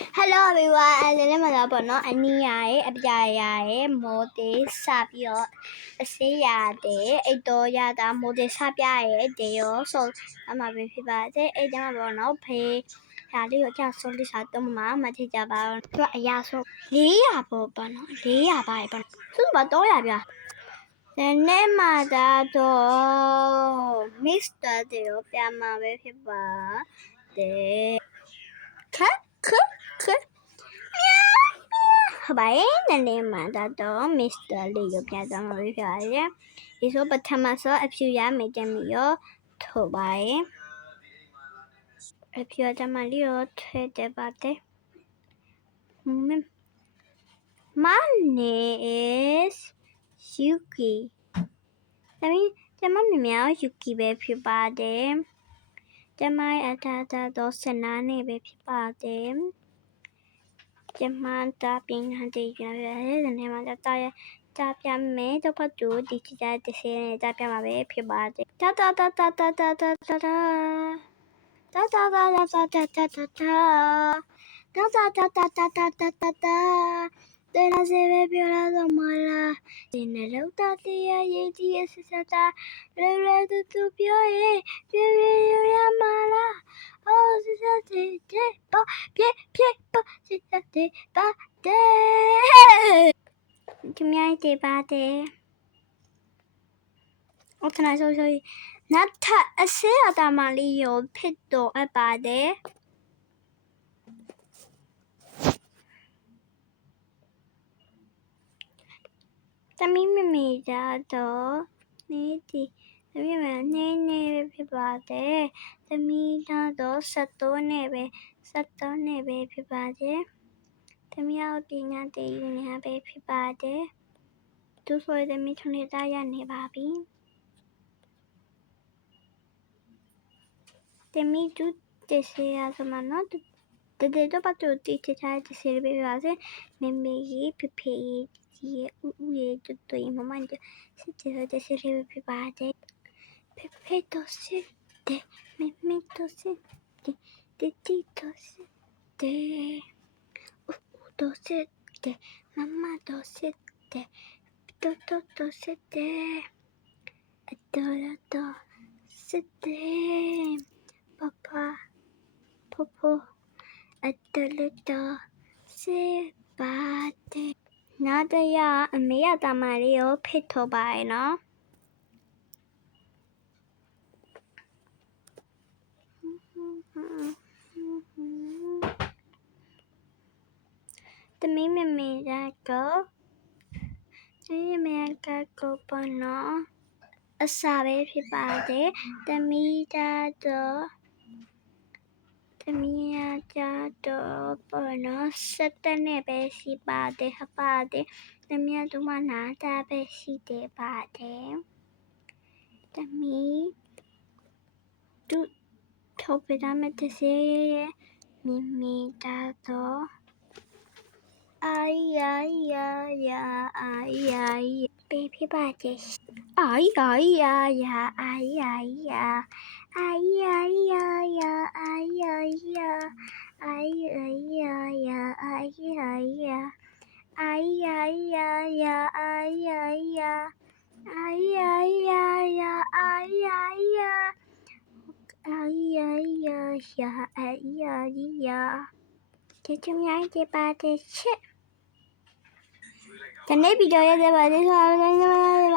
Hello everyone ဒီနေ့မှာတော့ပေါ့နော်အနီးရရဲ့အပြာရရဲ့မိုးသေးစပြီးတော့အစေးရတယ်အိတ်တော်ရတာမိုးသေးစပြရဲ့တေရောဆိုအမှာပဲဖြစ်ပါတယ်အဲ့ဒါမှပေါ့နော်ဖေးဒါလေးကိုကြောက်ဆုံးလိစားတော့မထကြပါဘူးသူကအရာဆို400ပေါ့နော်400ပါပေါ့သူက300ပြဒီနေ့မှာတော့ Mr. တေရောပြန်มาပဲဖြစ်ပါတယ်ခက်ဟုတ်ပါတယ်နည်းမှာတော့ Mr. လေးကိုပြန်သွားမှာပဲဖြစ်ပါတယ်ဒီဆိုပထမဆုံးအဖြူရမယ်တမီရောထို့ပါတယ်အဖြူတမလေးရောထဲတယ်ပါတယ်My name is Yuki တမမမြောက် Yuki ပဲဖြစ်ပါတယ်တမအထာတာတော့စနာနေပဲဖြစ်ပါတယ်ကျမတာပင်ဟန်တေးရရတယ်ဒီနေ့မှာတာပြမယ်တော့ဖတ်တူဒီချစ်တဲ့ဆေးနေတာပြမှာပဲဖြစ်ပါတယ်တာတာတာတာတာတာတာတာတာတာတာတာတာတာတာတာတာတာတဲ့လာစေပဲပြောလာတော့မလားဒီနေ့လောက်တာတရားရေးကြည့်ရစတာလွယ်တူပြောရင်ပြရမလားအော်စတဲ့ပါပြပါစတဲ့ပါဒီမြိုင်တေပါတယ်โอเคนะဆိုနတ်ထအစေအတမလေးရောဖြစ်တော့အပ်ပါတယ်တမီမမီတော့နေဒီတမီမနေဖြစ်ပါတယ်တမီတော့73နဲ့ပဲဖြစ်ပါတယ်တမီအောင်ပညာတည်ယူနေပဲဖြစ်ပါတယ်သူဆိုတမီထုံနေတာရနေပါပြီတမီတူတစေရဆိုမှနော်တေတော့ပတ်တူတီချာတစေပဲပါစေမမေကြီးဖေဖေကြီးဦးရဲ့တူမမန်စစ်တဲ့တစေပဲဖြစ်ပါတယ်ဖေဖေတော့စစ်တဲ့မမေတော့စစ်တဲ့တီတော့စစ်တဲ့ဦးတော့စစ်တဲ့မမတော့စစ်တဲ့တော့စစ်တဲ့အတော်တော့စစ်တဲ့ပပဖိုဖိုအတော်တော့စစ်ပါတယ်နောက်တရားအမေရတမလေးကိုဖိတ်ထုတ်ပါရဲ့နော်တမီမမေရကောပေါ့နော်အစာပဲဖြစ်ပါတယ်တမီတော့ပေါ့နော်7နဲ့ပဲရှိပါတယ်ဟပါတယ်တမီးတို့မနာတာပဲရှိတယ်ပါတယ်တမီးတို့ထုတ်ပြတာမဲ့တစေမီတော့အိုင်ဘေးဖြစ်ပါတယ်အိုင်ကျေးဇူးများတင်ပါတယ်ချစ်ဒီနေ့ဗီဒီယိုရဲ့ပါတယ်ဆိုတော့